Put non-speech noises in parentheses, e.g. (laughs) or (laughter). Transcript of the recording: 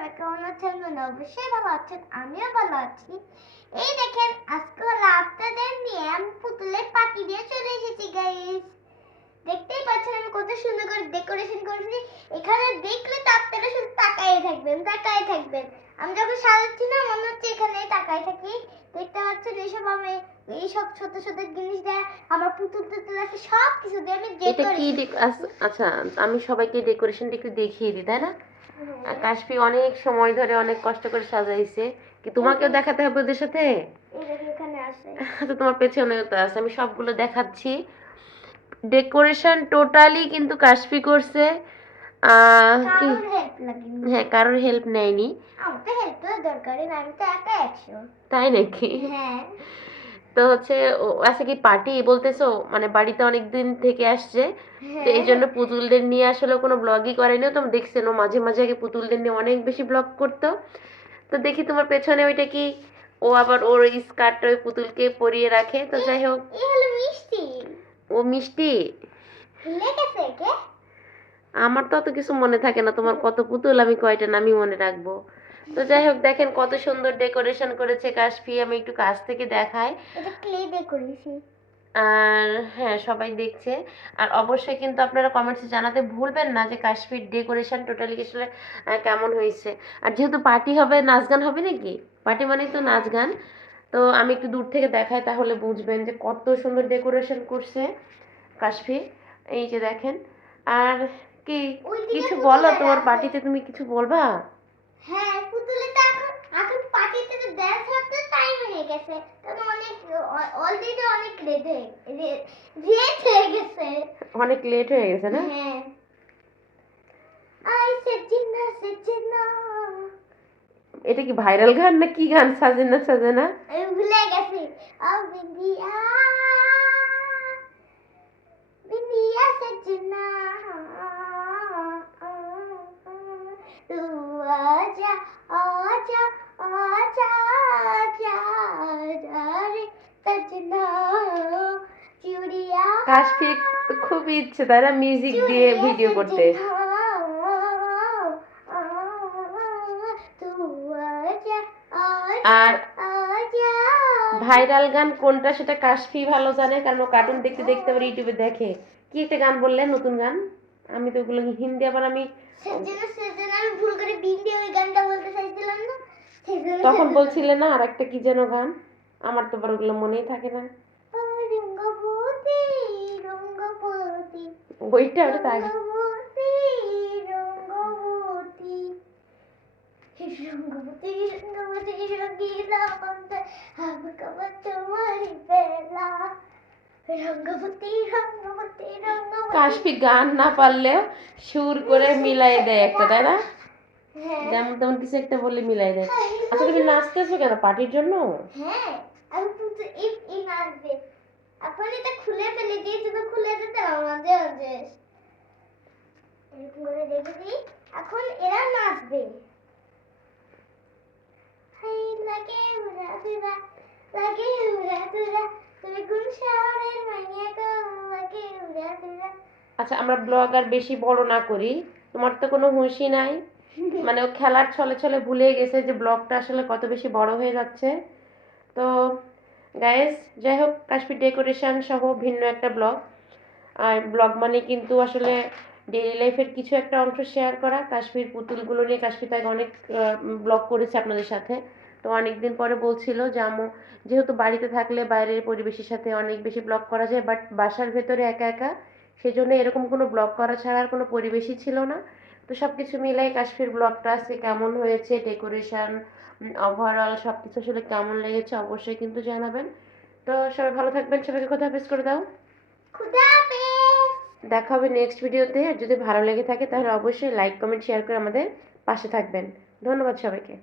মনে অবশ্যই ভালো আছেন আমিও ভালো আছি এই দেখেন আজকে হলো আপনাদের নিয়ে আমি পুতুলের দিয়ে চলে এসেছি গাইস দেখতেই পাচ্ছেন আমি কত সুন্দর করে ডেকোরেশন করেছি এখানে দেখলে তো আপনারা শুধু তাকাই থাকবেন তাকাই থাকবেন আমি যখন সাজাচ্ছি না মনে হচ্ছে এখানে তাকাই থাকি দেখতে পাচ্ছেন এইসব আমি এইসব ছোট ছোট জিনিস দিয়ে আমার পুতুল টুতুল আছে সব কিছু দিয়ে আমি এটা কি ডেকোরেশন আচ্ছা আমি সবাইকে ডেকোরেশনটা একটু দেখিয়ে দিই তাই না কাশফি অনেক সময় ধরে অনেক কষ্ট করে সাজাইছে। কি তোমাকেও দেখাতে হবে ওদের সাথে? (laughs) তো তোমার পেছনেও তো আছে আমি সবগুলো দেখাচ্ছি। ডেকোরেশন টোটালি কিন্তু কাশফি করছে। কি? হ্যাঁ কারোর হেল্প নেয়নি। তাই নাকি? হ্যাঁ। তো হচ্ছে ও আচ্ছা কি পার্টি বলতেছো? মানে বাড়িতে অনেক দিন থেকে আসছে। তো এই হ্যাঁ। জন্য পুতুলদের নিয়ে আসলে কোনো ব্লগই করেনি তো দেখছেন ও মাঝে মাঝে আগে পুতুলদের নিয়ে অনেক বেশি ব্লগ করতো। তো দেখি তোমার পেছনে ওইটা কি? ও আবার ওর স্কার্টটা ওই পুতুলকে পরিয়ে রাখে। তো যাই হোক। এই হলো মিষ্টি। ও মিষ্টি? আমার তো অত কিছু মনে থাকে না। তোমার কত পুতুল আমি কয়টা নামই মনে রাখব। তো যাই হোক দেখেন কত সুন্দর ডেকোরেশন করেছে কাশফি আমি একটু কাছ থেকে দেখাই। এটা ক্লে দিয়ে করেছি আর হ্যাঁ সবাই দেখছে। আর অবশ্যই কিন্তু আপনারা কমেন্টসে জানাতে ভুলবেন না যে কাশ্মীর ডেকোরেশন টোটালি আসলে কেমন হয়েছে। আর যেহেতু পার্টি হবে নাচ গান হবে নাকি? পার্টি মানেই তো নাচ গান। তো আমি একটু দূর থেকে দেখাই তাহলে বুঝবেন যে কত সুন্দর ডেকোরেশন করছে কাশ্মীর এই যে দেখেন। আর কি কিছু বলো তোমার পার্টিতে তুমি কিছু বলবা? হ্যাঁ পুতুলে তো এখন এখন পার্টিতে তো ড্যান্স করতে টাইম হয়ে গেছে। তবে অনেক অলরেডি অনেক লেট হয়ে লেট হয়ে গেছে। অনেক লেট হয়ে গেছে না? হ্যাঁ। আই সজিনা সজিনা। এটা কি ভাইরাল গান না কি গান? সাজে না সাজে না আমি ভুলে গেছি। ও বিন্দিয়া। কাশফির খুবই ইচ্ছে না? মিউজিক দিয়ে ভিডিও করতে। আর ভাইরাল গান কোনটা সেটা কাশফি ভালো জানে কারণ ও কার্টুন দেখতে দেখতে আবার ইউটিউবে দেখে। কি একটা গান বললেন নতুন গান? আমি তো ওগুলো হিন্দি আবার আমি তখন বলছিলে না আর একটা কি যেন গান? আমার তো আবার ওগুলো মনেই থাকে না। রঙ্গবতী রঙ্গবতী রঙ্গবতী কাশফি গান না পারলেও সুর করে মিলাই দেয় একটা তাই না? হ্যাঁ। যেমন তেমন কিছু একটা বলে মিলাই দেয়। আচ্ছা তুমি নাচতেছো কেন? পার্টির জন্য? হ্যাঁ আমি এই নাচবে এখন এটা খুলে ফেলে দিয়েছি তো খুলে যেতে হবে মাঝে মাঝে। এরকম করে রেখে দিই। এখন এরা নাচবে। হাই লাগে উড়া লাগে উড়া তুমি কোন শহরের গো? লাগে উড়া আচ্ছা আমরা ব্লগ আর বেশি বড় না করি। তোমার তো কোনো হুঁশই নাই। (laughs) মানে ও খেলার ছলে ছলে ভুলে গেছে যে ব্লগটা আসলে কত বেশি বড় হয়ে যাচ্ছে। তো গাইস যাই হোক কাশ্মীর ডেকোরেশন সহ ভিন্ন একটা ব্লগ আর ব্লগ মানে কিন্তু আসলে ডেইলি লাইফের কিছু একটা অংশ শেয়ার করা। কাশ্মীর পুতুলগুলো নিয়ে কাশ্মীর তাকে অনেক ব্লগ করেছে আপনাদের সাথে। তো অনেক দিন পরে বলছিল যে আমু যেহেতু বাড়িতে থাকলে বাইরের পরিবেশের সাথে অনেক বেশি ব্লগ করা যায় বাট বাসার ভেতরে একা একা, সেজন্য এরকম কোনো ব্লগ করা ছাড়া আর কোনো পরিবেশই ছিল না। তো সব কিছু মিলাই কাশ্মীর ব্লগটা আজকে কেমন হয়েছে ডেকোরেশন ওভারঅল সব কিছু আসলে কেমন লেগেছে অবশ্যই কিন্তু জানাবেন। তো সবাই ভালো থাকবেন সবাইকে কথা হাফেজ করে দাও। দেখা হবে নেক্সট ভিডিওতে আর যদি ভালো লেগে থাকে তাহলে অবশ্যই লাইক কমেন্ট শেয়ার করে আমাদের পাশে থাকবেন। ধন্যবাদ সবাইকে।